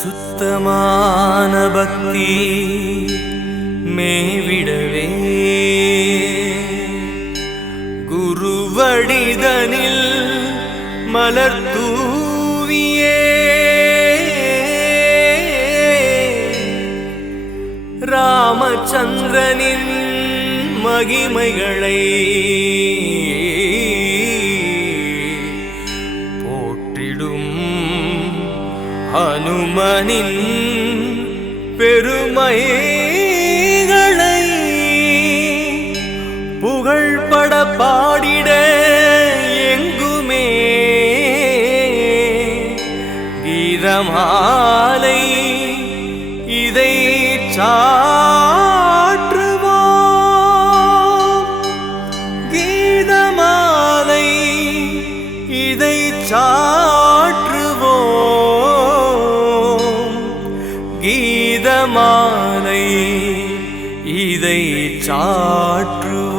சுத்தமான பக்தி மேவிடவே குருவடிதனில் மலர் தூவியே ராமச்சந்திரனின் மகிமைகளை போற்றிடும் ஹனுமனின் பெருமைகளை புகழ்பட பாடிட எங்குமே கீதமாலை இதை சாற்றுவோம். கீதமாலை இதை சாற்றுவோம். கீதமாலை இதை சாற்றுவோம்.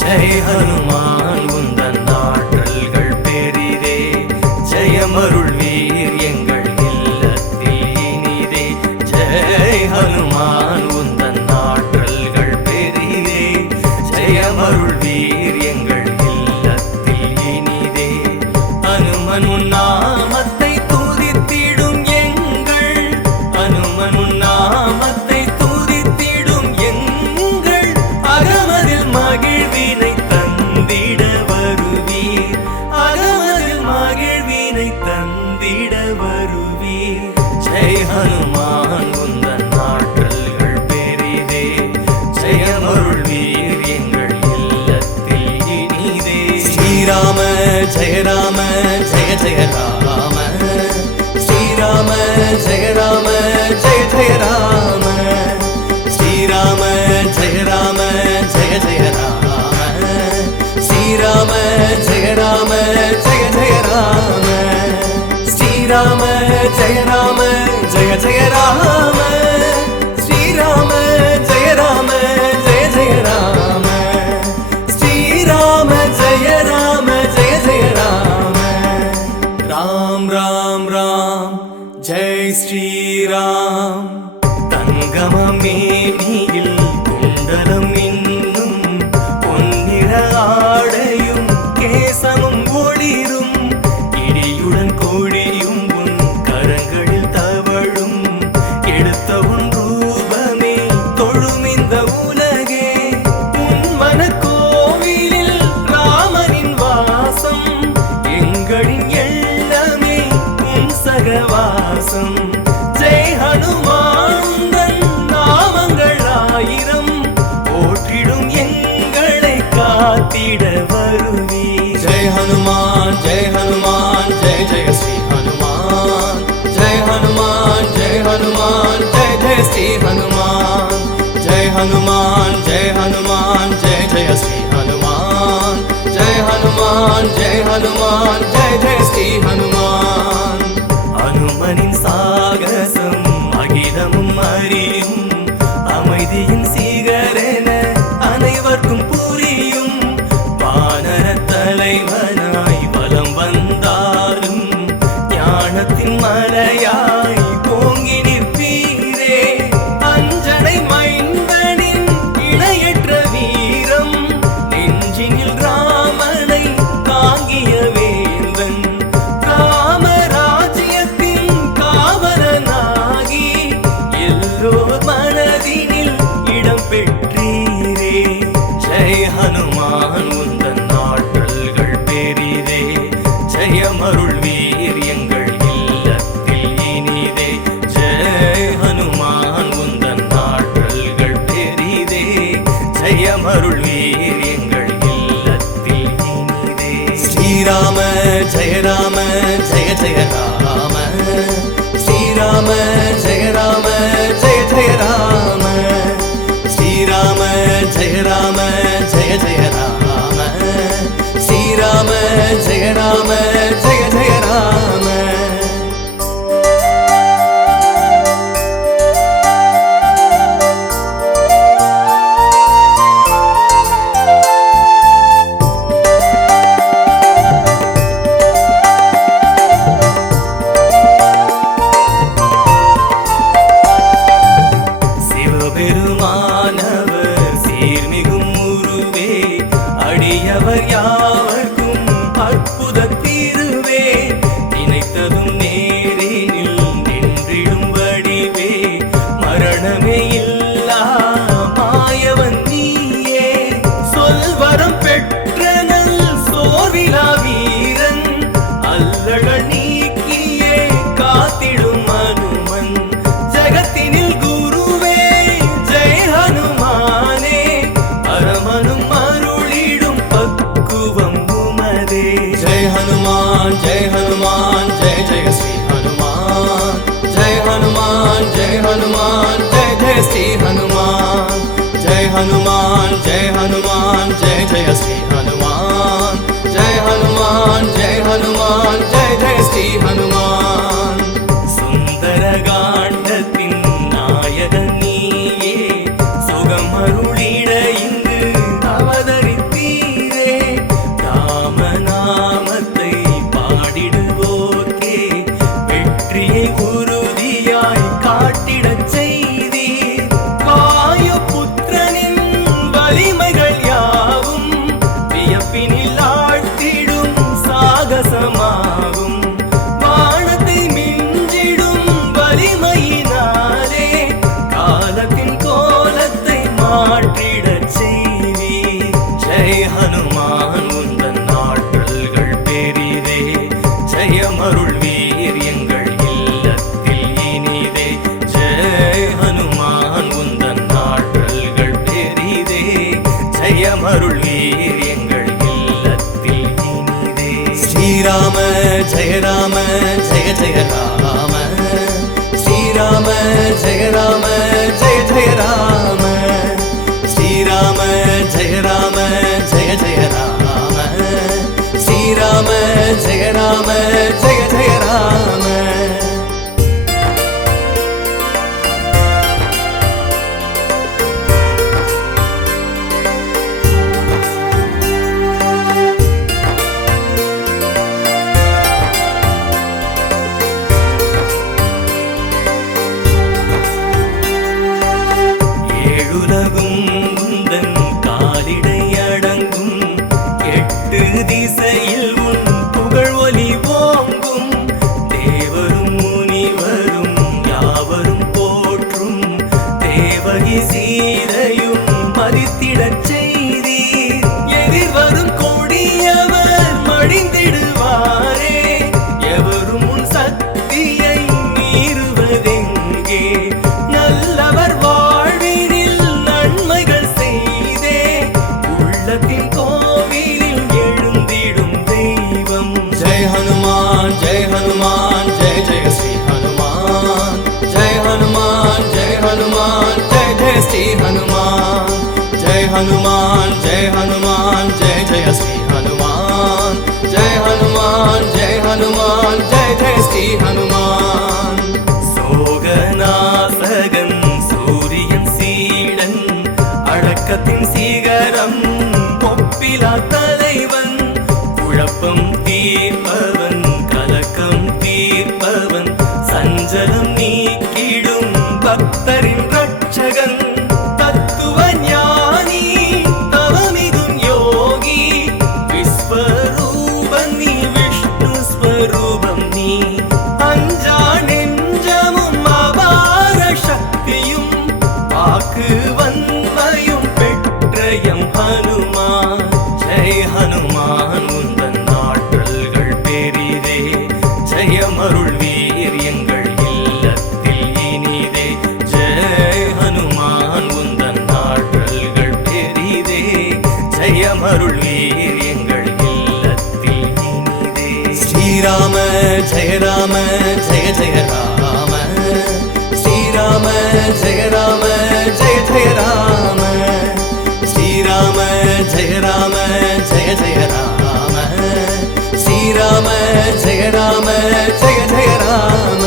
ஜெய் ஹனுமான் உந்தன் ஆற்றல்கள் பெரிதே, ஜெயமருள் வீர் எங்கள் இல்லத்தில் இனிதே. ஜெய் ஹனுமான் உந்தன் ஆற்றல்கள் பெரிதே, ஜெயமருள் வீர் எங்கள் இல்லத்தில் இனிதே. அனுமன் உன் நாமத்தை துதித்திடும் எங்கள், அனுமன் உன் நாமத்தை துதித்திடும் எங்கள் அகமதில் மகிழ்வினை தந்திட வருவீர். அகமதில் மகிழ்வினை தந்திட வருவீர். ஜெய் ஹனுமான் உந்தன் ஆற்றல்கள் பெரிதே, ஜெயமருள் வீர் எங்கள் இல்லத்தில் இனிதே. ஸ்ரீராம ஜெய ராம ஜெய ஜெய ராம, ஸ்ரீராம ஜெய ராம ஜெய ஜெய ராம, ஸ்ரீராம ஜெய ராம ஜெய ஜெய ராம, ஸ்ரீராம ஜெய ராம ஜெய ஜெய ராம, ஸ்ரீராம ஜெய ராம ஜெய ஜெய ராம, ஸ்ரீராம ஜெய ராம ஜெய ஜெய ராம, ஸ்ரீராம ஜெய ராம ஜெய ஜெய ராம. ராம் ராம் ராம் ஜெய் ஸ்ரீராம். தங்கமம் மேனியில் குண்டலம் இன்னும் பொன்னிற ஆடையும் கேசமும் ஒளிரும், இடியுடன் கோழியும் உன் கரங்களில் தவழும், எடுத்த உன் ரூபமே தொழும் இந்த உலகே. உன் மனக்கோவிலில் ராமனின் வாசம், எங்களின் எண்ணமே உன் சகவாசம். ஜெய் ஹனுமான் உந்தன் நாமங்கள் ஆயிரம், போற்றிடும் எங்களை காத்திட வருவீர். ஜெய் ஹனுமான் ஜெய் ஹனுமான் ஜெய ஜெய ஸ்ரீ ஹனுமான், ஜெய் ஹனுமான் ஜெய் ஹனுமான் ஜெய ஜெய ஸ்ரீ ஹனுமான், ஜெய் ஹனுமான் ஜெய் ஹனுமான் ஜெய ஜெய ஸ்ரீ ஹனுமான், ஜெய் ஹனுமான் ஜெய் ஹனுமான் ஜெய ஜெய ஸ்ரீ ஹனுமான். அனுமனின் சாகசம் அகிலமும் அறியும், அமைதியின் சீகரென அனைவர்க்கும் புரியும். வானர தலைவனாய் வலம் வந்தாலும் ஞானத்தின் மலையாய் ஓங்கி நிற்பீரே. அஞ்சனை மைந்தனின் இணையற்ற வீரம், நெஞ்சினில் ராமனை தாங்கிய வேந்தன். जय हनुमान जय जय श्री हनुमान जय हनुमान जय हनुमान जय जय श्री हनुमान जय हनुमान जय हनुमान जय जय श्री हनुमान சுந்தரகாண்டத்தின் நாயகன் நீயே சுகமருளிட இங்கு அவதரித்தீரே ராமநாமத்தை பாடிடுவோர்க்கே வெற்றியை உறுதியாய் காட்டிடச் செய்தீர் வாயுபுத்திரனின் வலிமைகள் யாவும் வியப்பினில் ஆழ்த்திடும் சாகசமாகும் வானத்தை மிஞ்சிடும் வலிமையினாலே காலத்தின் கோலத்தை மாற்றிடச் செய்வீர் ஜெய் ஹனுமான் உந்தன் ஆற்றல்கள் பெரிதே ஜெயமருள் வீர் எங்கள் இல்லத்தில் இனிதே ஜெய் ஹனுமான் உந்தன் ஆற்றல்கள் பெரிதே ஜெயமருள் வீர் எங்கள் இல்லத்தில் இனிதே ஸ்ரீராம ஜெய ராம ஜெய ஜெய ராம ஸ்ரீராம ஜெய ராம ஜெய ஜெய ராம ஸ்ரீராம ஜெய ராம ஜெய ஜெய ராம ஸ்ரீராம ஜெய ராம ஜெய ஜெய ராம ஏழுலகும் உந்தன் காலிடை அடங்கும் எட்டு திசையில் உன் புகழ் ஒலி ஓங்கும் தேவரும் முனிவரும் யாவரும் போற்றும் தேவகி சீதையும் மதித்திடச் செய்தீர் எதிர்வரும் கொடியவர் மடிந்திடுவாரே எவரும் உன் சக்தியை மீறுவதெங்கே நல்லவர் வாழ்வினில் நன்மைகள் செய்தே உள்ளத்தின் கோவிலில் எழுந்திடும் தெய்வம் ஜெய் ஹனுமான் ஜெய் ஹனுமான் ஜெய் ஜெய ஸ்ரீ ஹனுமான் ஜெய் ஹனுமான் ஜெய் ஹனுமான் ஜெய் ஜெய ஸ்ரீ ஹனுமான் ஜெய் ஹனுமான் ஜெய் ஹனுமான் ஜெய் ஜெய ஸ்ரீ ஹனுமான் ஜெய் ஹனுமான் ஜெய் ஹனுமான் ஜெய் ஜெய ஸ்ரீ ஹனுமான் சோகநாசகன் சூரியன் சீடன் அடக்கத்தின் சீகரம் ஒப்பிலா தலைவன் குழப்பம் தீர்ப்பவன் கலக்கம் தீர்ப்பவன் சஞ்சலம் நீக்கிடும் பக்தரின் ரட்சகன் தத்துவ ஞானி தவமிகும் யோகி விஸ்வரூபன் நீ விஷ்ணு ஸ்வரூபம் நீ அஞ்சா நெஞ்சமும் அபார சக்தியும் வாக்கு வன்மையும் பெற்றயம் ஹனுமான் ஜெய் ஹனுமான் உந்தன் ஆற்றல்கள் பெரிதே ஜெயமருள் வீர் எங்கள் இல்லத்தில் இனிதே ஜெய் ஹனுமான் உந்தன் ஆற்றல்கள் பெரிதே ஜெயமருள் வீர் எங்கள் இல்லத்தில் இனிதே ஸ்ரீராம ஜெய ராம ஜெய ஜெய ராம ஸ்ரீராம ஜெய ராம ஜெய ஜெய ராம ஸ்ரீராம ஜெய ராம ஜெய ஜெய ராம ஸ்ரீராம ஜெய ராம ஜெய ஜெய ராம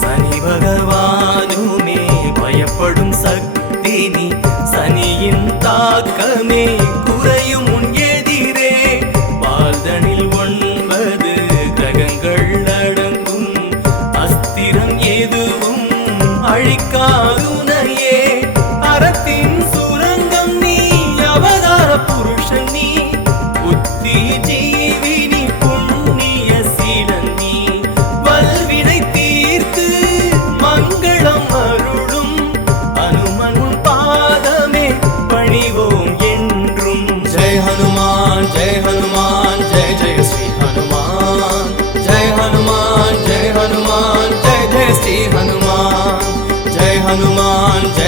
சனி பகவானுமே பயப்படும் சக்தி நீ சனியின் தாக்கமே குறையும் உன் எதிரே வாழ்தனில் 9 கிரகங்கள் அடங்கும் அஸ்திரம் எதுவும் அழிக்காதுனையே அறத்தின் சுரங்கம் நீ அவதார புருஷன் நீ புத்தி ஜீவி நீ புண்ணிய சீலன் நீ வல்வினை தீர்த்து மங்களம் அருளும் அனுமன் உன் பாதமே பணிவோம் என்றும் ஜெய் ஹனுமான் ஜெய் ஹனுமான் ஜெய் ஜெய ஸ்ரீ ஹனுமான் ஜெய்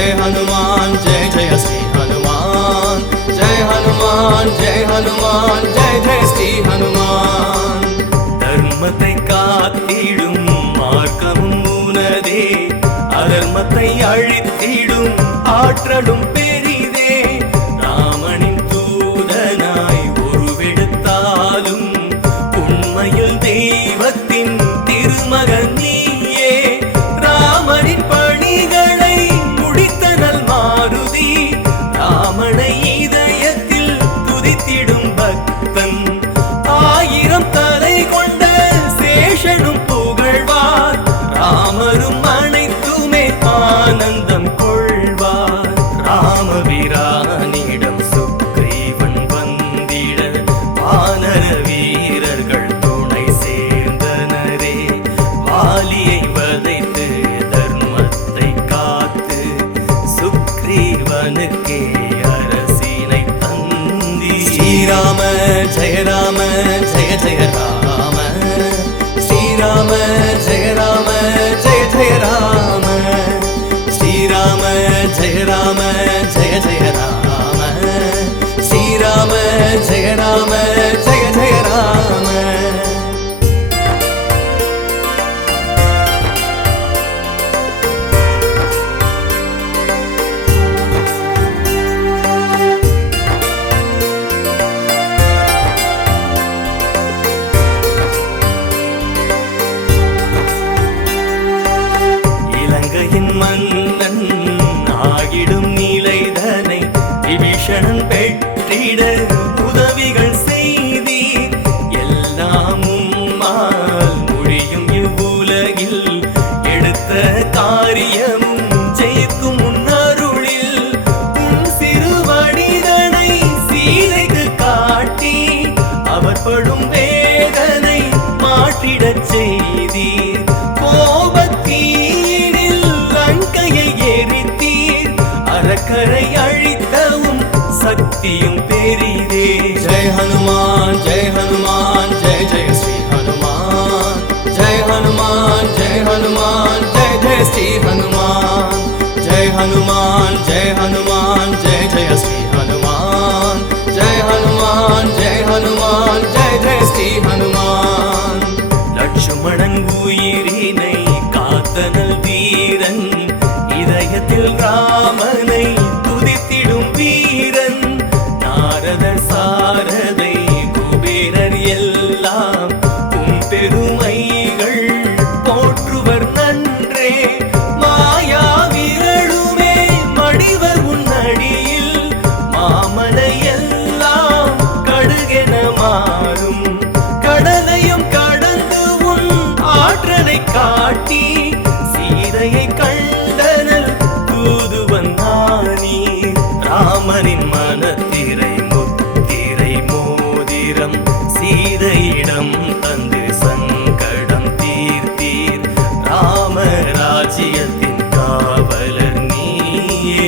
जय हनुमान जय जय श्री हनुमान जय हनुमान जय हनुमान जय जय श्री हनुमान धर्मத்தை காத்திடும் மார்க்கமும் உனதே அதர்மத்தை அழித்திடும் ஆற்றலும் பெரிதே ராமனின் தூதனாய் உருவெடுத்தாலும் உண்மையில் தெய்வத்தின் திருமகன் நீயே ராமனின் பணிகளை முடித்த நல் மாருதி ராமனை இதயத்தில் துதித்திடும் பக்தன் ஆயிரம் தலை கொண்ட சேஷனும் புகழ்வார் ராமரும் அனைத்துமே ஆனந்தம் கொள்வார் ராமபிரானிடம் சுக்ரீவன் வந்திட வானர வீரர்கள் துணை சேர்ந்தனரே வாலியை வதைத்து தர்மத்தை காத்து சுக்ரீவனுக்கே அரசினை தந்தி ஸ்ரீராம ஜெய ராம ஜெய ஜெய ராம ஸ்ரீராம ஜெய ராம ஜெய ஜெய ராம ஸ்ரீராம ஜெய ராம ஜெய ஜெய ராம ஸ்ரீராம ஜெய ராம ஜெய ஜெய ராம இலங்கையின் மன்னன் ஆகிடும் நிலைதனை விபீஷணன் பெற்றிட உதவிகள் செய்தீர் எல்லாம் உம்மால் முடியும் இவ்வுலகில் எடுத்த காரியமும் ஜெயிக்கும் முன்னருளில் உன் சிறுவடிதனை சீதைக்கு காட்டி அவர் படும் வேதனை மாற்றிடச் செய்தீர் கோபத்தீனில் லங்கையை எரித்தீர் அரக்கரை அழித்தவும் சக்தியும் பெரிதே ஜெய் ஹனுமான் ஜெய் ஹனுமான் ஜெய் ஜெய ஸ்ரீ ஹனுமான் ஜெய் ஹனுமான் ஜெய் ஹனுமான் ஜெய் ஜெய ஸ்ரீ ஹனுமான் ஜெய் ஹனுமான் ஜெய் ஹனுமான் ஜெய் ஜெய ஸ்ரீ ஹனுமான் ஜெய் ஹனுமான் ஜெய் ஹனுமான் ஜெய் ஜெய ஸ்ரீ ஹனுமான் லட்சுமணன் உயிரினை காத்தனல் வீரன் இதயத்தில் ராமனை துதித்திடும் வீரன் நாரதர் சாரதை குபேரர் எல்லாம் உம் பெருமைகள் போற்றுவர் நன்றே மாயா விரழுமே மடிவர் உன்னடியில் மாமலை எல்லாம் கடுகென மாறும் கடலையும் கடந்து உன் ஆற்றலை காட்டி சீதையை கண்டனல் தூதுவன் நானீர் ராமனின் மனத்திரை முத்திரை மோதிரம் சீதையிடம் தந்து சங்கடம் தீர்த்தீர் ராமராஜ்யத்தின் காவலர் நீயே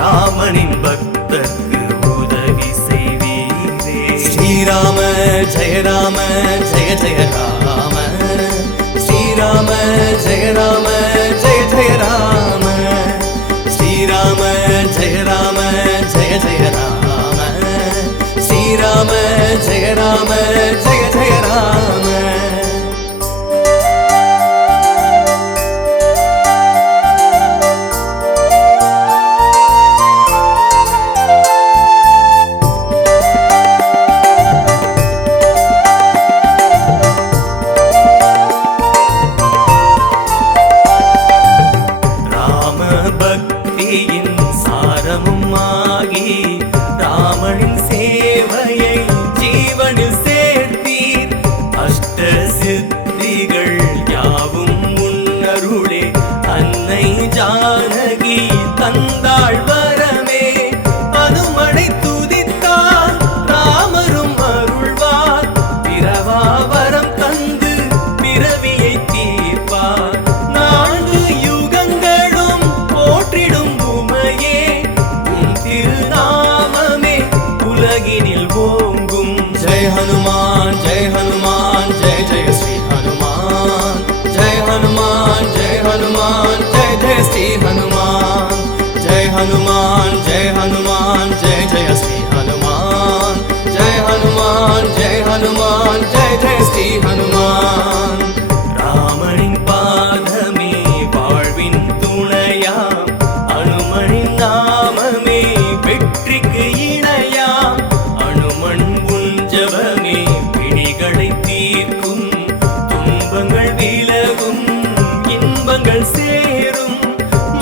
ராமனின் பக்தர்க்கு உதவி செய்வீரே ஸ்ரீராம ஜெய ராம ஜெய ஜெய ராம ஸ்ரீராம ஜெய ராம ஜெய ஜெய ராம ஸ்ரீராம ஜெய ராம ஜெய ஜெய ராம ஸ்ரீராம ஜெய ராம ஜெய ஜெய ராம பக்தியின் சாரமும் ஆகி ராமனின் சேவையை ஜீவனில் சேர்த்தீர் அஷ்ட சித்திகள் யாவும் முன்னருளே அன்னை ஜானகி தந்தாள் வரமே அனுமனை துதித்தால் ராமரும் அருள்வார் பிறவா வரம் தந்து பிறவியை தீர்ப்பார் நான்கு யுகங்களும் போற்றிடும் உமையே உன் திருநாமமே உலகினில் ஓங்கும் ஜெய் ஹனுமான் ஜெய் ஹனுமான் ஜெய் ஜெய ஸ்ரீ ஹனுமான் ஜெய் ஹனுமான் ஜெய் ஹனுமான் ஜெய் ஜெய ஸ்ரீ ஹனுமான் ஜெய் हनुमान जय हनुमान जय जय श्री हनुमान ராமனின் பாதமே வாழ்வின் துணையா அனுமனின் நாமமே வெற்றிக்கு இணையா அனுமன் உஞ்சவமே பிணிகளை தீர்க்கும் துன்பங்கள் விலகும் இன்பங்கள் சேரும்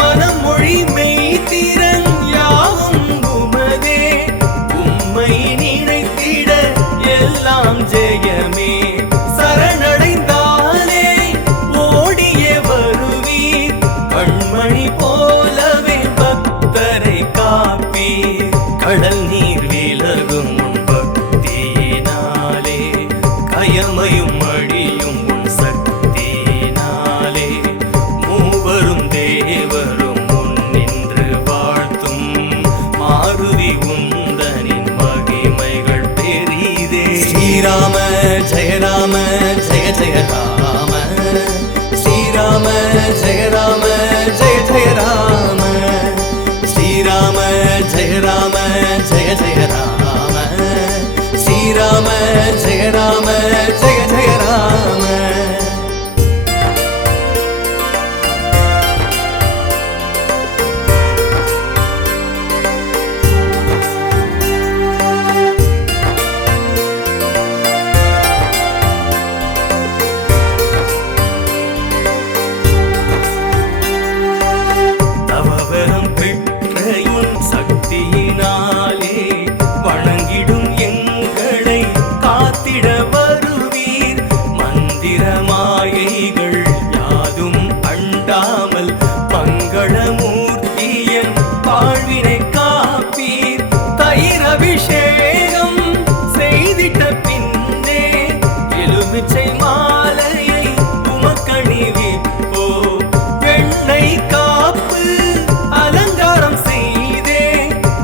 மனம் மொழி மெய் திறன் யாவும் உமதே உம்மை நினைத்திட எல்லாம் ஜெயமே சரணடைந்தாலே ஓடியே வருவீர் கண்மணி போலவே பக்தரை காப்பீர் கடல் நீர் விலகும் உன் பக்தியினாலே கயமையும் அழியும் உன் சக்தியினாலே மூவரும் தேவரும் முன் நின்று வாழ்த்தும் மாருதி உந்தனின் மகிமைகள் பெரிதே ஸ்ரீராம ஜெய ராம ஜெய ஜெய ராம ஸ்ரீராம ஜெய ராம ஜெய ஜெய ராம ஸ்ரீராம ஜெய ராம ஜெய ஜெய ராம ஸ்ரீராம ஜெய ராம ஜெய ஜெய ராம தவவரம் பெற்றையும் சக்தியினாலே வணங்கிடும் எங்களை காத்திட வருவீர் மந்திர மாயைகள் யாதும் அண்டாமல் மங்களமூர்த்தியன் வாழ்வினை காப்பீர் தயிர் அபிஷேகம் செய்திட்ட பின்னே எலுமிச்சை மாலையை உமக்கணிவிப்போ வெண்ணெய் காப்பு அலங்காரம் செய்தே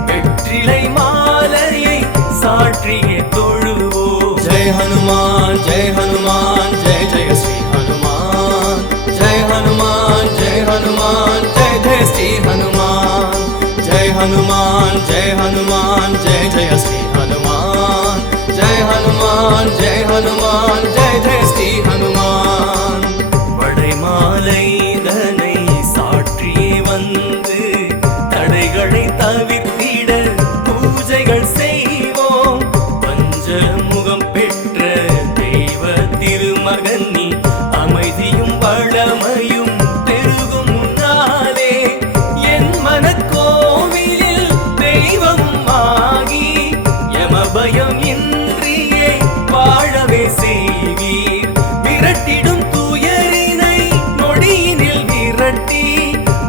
வெற்றிலை மாலையை சாற்றியே தொழுவோ ஜெய் ஹனுமான் ஜெய் ஹனுமான் ஜெய் ஜெய ஸ்ரீ ஹனுமான் ஜெய் ஹனுமான் ஜெய் ஹனுமான் ஜெய் ஜெய ஸ்ரீ ஹனுமான் ஜெய் ஹனுமான் ஜெய் ஹனுமான் ஜெய் ஜெய ஸ்ரீ ஹனுமான் ஜெய் ஹனுமான் ஜெய் ஹனுமான் ஜெய் ஜெய ஸ்ரீ ஹனுமான் வடை மாலை தனை சாற்றி வந்து தடைகளை தவிர்த்திட பூஜைகள் செய்வோம் பஞ்சமுகம் பெற்ற தெய்வ திருமகன் நீ அமைதியும் வளமையும் பெருகும் முன்னாலே என் மனக்கோவிலில் தெய்வமும் ஆகி யமபயம் இன்றியே வாழவே செய்வீர் விரட்டிடும் துயரினை நொடியினில் விரட்டி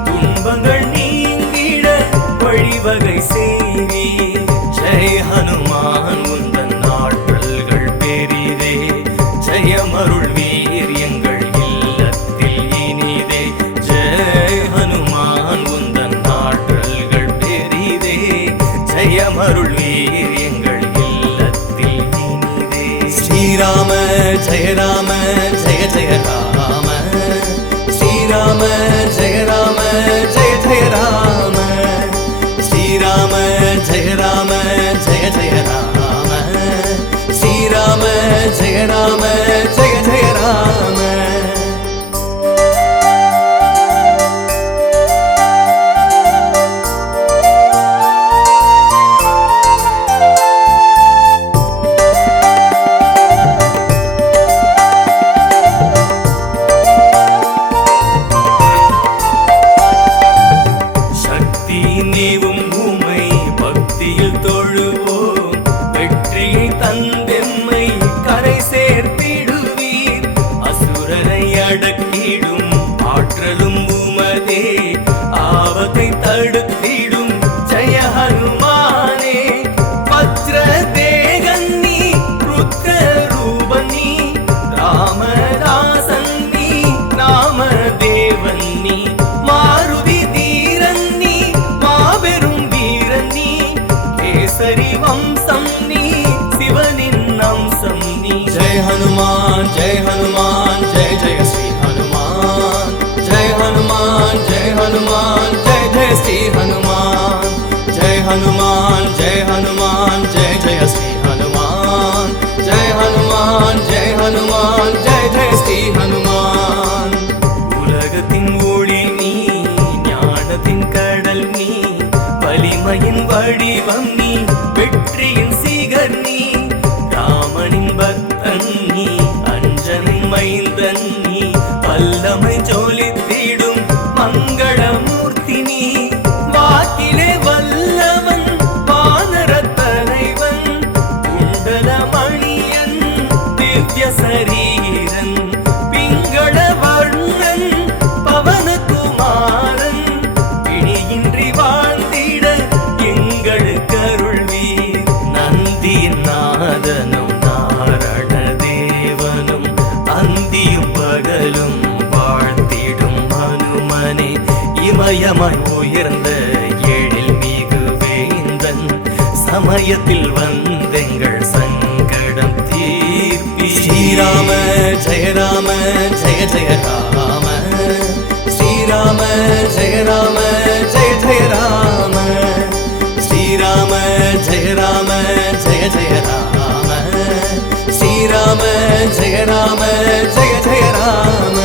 துன்பங்கள் நீங்கிட வழிவகை செய்வீர் ஜெய் ஹனுமான் உந்தன் ஆற்றல்கள் பெரிதே ஜெயமருள் வீர் எங்கள் இல்லத்தில் இனிதே ஜெய் ஹனுமான் உந்தன் ஆற்றல்கள் பெரிதே ஜெயமருள் வீர் எங்கள் இல்லத்தில் இனிதே ஸ்ரீராம ஜெய ராம ஜெய ஜெய ராம ஸ்ரீராம ஜெய ராம ஜெய ஜெய ராம ஸ்ரீராம ஜெய ராம ஜெய ஜெய ராம ஸ்ரீராம ஜெய ராம ஜெய ஜெய ராம சக்தி நீவும் உமை பக்தியில் தொழுவோம் வெற்றியை தந்தெம்மை கரை சேர்த்திடுவீர் அசுரரை அடக்கிடும் ஆற்றலும் உமதே ஆபத்தை தடுத்திடும் ஜெய ஹனுமானே வஜ்ர தேகன்னி ருத்ர ரூபன்னி ராமதாசன்னி நாம தேவன்னி மாருதி தீரன்னி மாபெரும் வீரன்னி கேசரி வம்சம் நீ சிவனின் அம்சம் நீ ஜெய் ஹனுமான் ஜெய் ஹனுமான் ஜெய் ஜெய ஸ்ரீ ஹனுமான் ஜெய் ஹனுமான் ஜெய் ஹனுமான் ஜெய் ஜெய ஸ்ரீ ஹனுமான் ஜெய் ஹனுமான் ஜெய் ஹனுமான் ஜெய் ஜெய ஸ்ரீ ஹனுமான் வடிவம் நீ, வெற்றியின் சிகர் நீ, ராமனின் பக்தன் நீ, அஞ்சனின் மைந்தன் நீ, வல்லமை ஜொலித்திடும் மங்களமூர்த்தி நீ, வாக்கிலே வல்லவன் வானரத் தலைவன், குண்டலமணியன் திவ்ய சரீரன், பிங்கள வர்ணன் பவனகுமாரன், பிணியின்றி வாழ்ந்திட எங்களுக்கு அருள்வீர். நந்தியின் நாதனும் நாரண தேவனும் அந்தியும் பகலும் வாழ்த்திடும் ஹனுமனே, இமயமாய் உயர்ந்த எழில் மிகு வேந்தன், சமயத்தில் வந்தெங்கள் சங்கடம் தீர்ப்பி. ஸ்ரீராம ஜெய ராம ஜெய ஜெய ராம, ஸ்ரீராம ஜெய ராம ஜெய ஜெய ராம, ஸ்ரீராம ஜெய ராம ஜெய ஜெய ராம, ஸ்ரீராம ஜெய ராம ஜெய ஜெய ராம.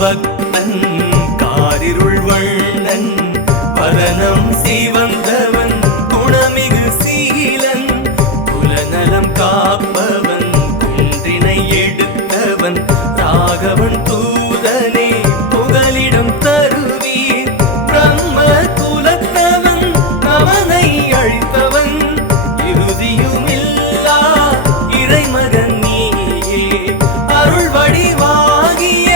பக்தன் காரிருள் வண்ணன், வதனம் சிவந்தவன் குணமிகு சீலன், குலநலம் காப்பவன் குன்றினை எடுத்தவன், ராகவன் தூதனே புகலிடம் தருவீர். பிரம்ம குலத்தவன் அவனை அழித்தவன், இறுதியுமில்லா இறைமகன் நீயே, அருள் வடிவாகிய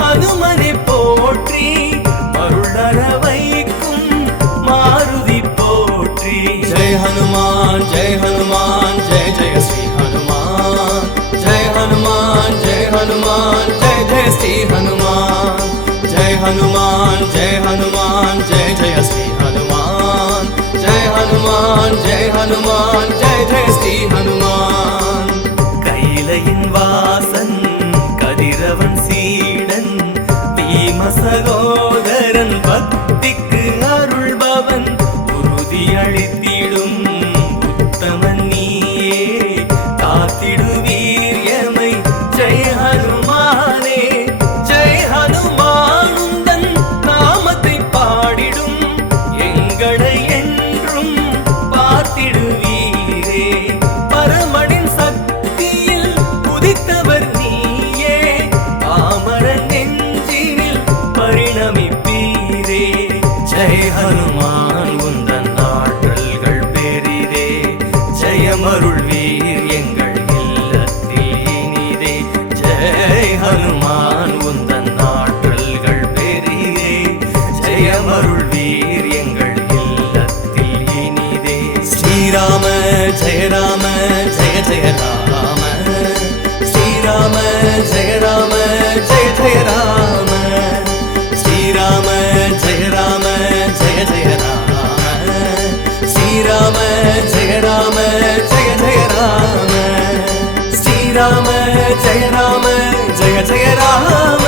ஹனுமனை போற்றி, மருளற வைக்கும் மாருதி போற்றி. ஜெய் ஹனுமான் ஜெய் ஹனுமான் ஜெய ஜெய ஸ்ரீ ஹனுமான், ஜெய் ஹனுமான் ஜெய் ஹனுமான் ஜெய ஜெய ஸ்ரீ ஹனுமான், ஜெய் ஹனுமான் ஜெய் ஹனுமான் ஜெய ஜெய ஸ்ரீ ஹனுமான், ஜெய் ஹனுமான் ஜெய் ஹனுமான் ஜெய ஜெய ஸ்ரீ ஹனுமான். கைலையின் வாசன் கதிரவன் சீடன், பீம சகோதரன் பக்திக்கு அருள்பவன், உறுதியளித்திடும் உத்தமன் நீயே, காத்திடுவீர் எமை ஜெய ஹனுமானே. ஜெய ஹனுமான் உந்தன் நாமத்தை பாடிடும் எங்களை என்றும் பார்த்திடுவீரே, பரமனின் சக்தியில் உதித்தவர் நீயே, பாமரன் நெஞ்சினில் பரிணமிப்பீரே. ஜெய் ஹனுமான் உந்தன் ஆற்றல்கள் பெரிதே, ஜெயமருள்வீர் எங்கள் இல்லத்தில் இனிதே. ஜெய் ஹனுமான் உந்தன் ஆற்றல்கள் பெரிதே, ஜெயமருள்வீர் எங்கள் இல்லத்தில் இனிதே. ஸ்ரீராம ஜெய ராம ஜெய ஜெய ராம, ஸ்ரீராம ஜெய ராம ஜெய ஜெய ராம, ஸ்ரீராம ஜெய ராம ஜெய ஜெய ராம, ஸ்ரீராம ஜெய ராம ஜெய ஜெய ராம, ஸ்ரீராம ஜெய ராம ஜெய ஜெய ராம.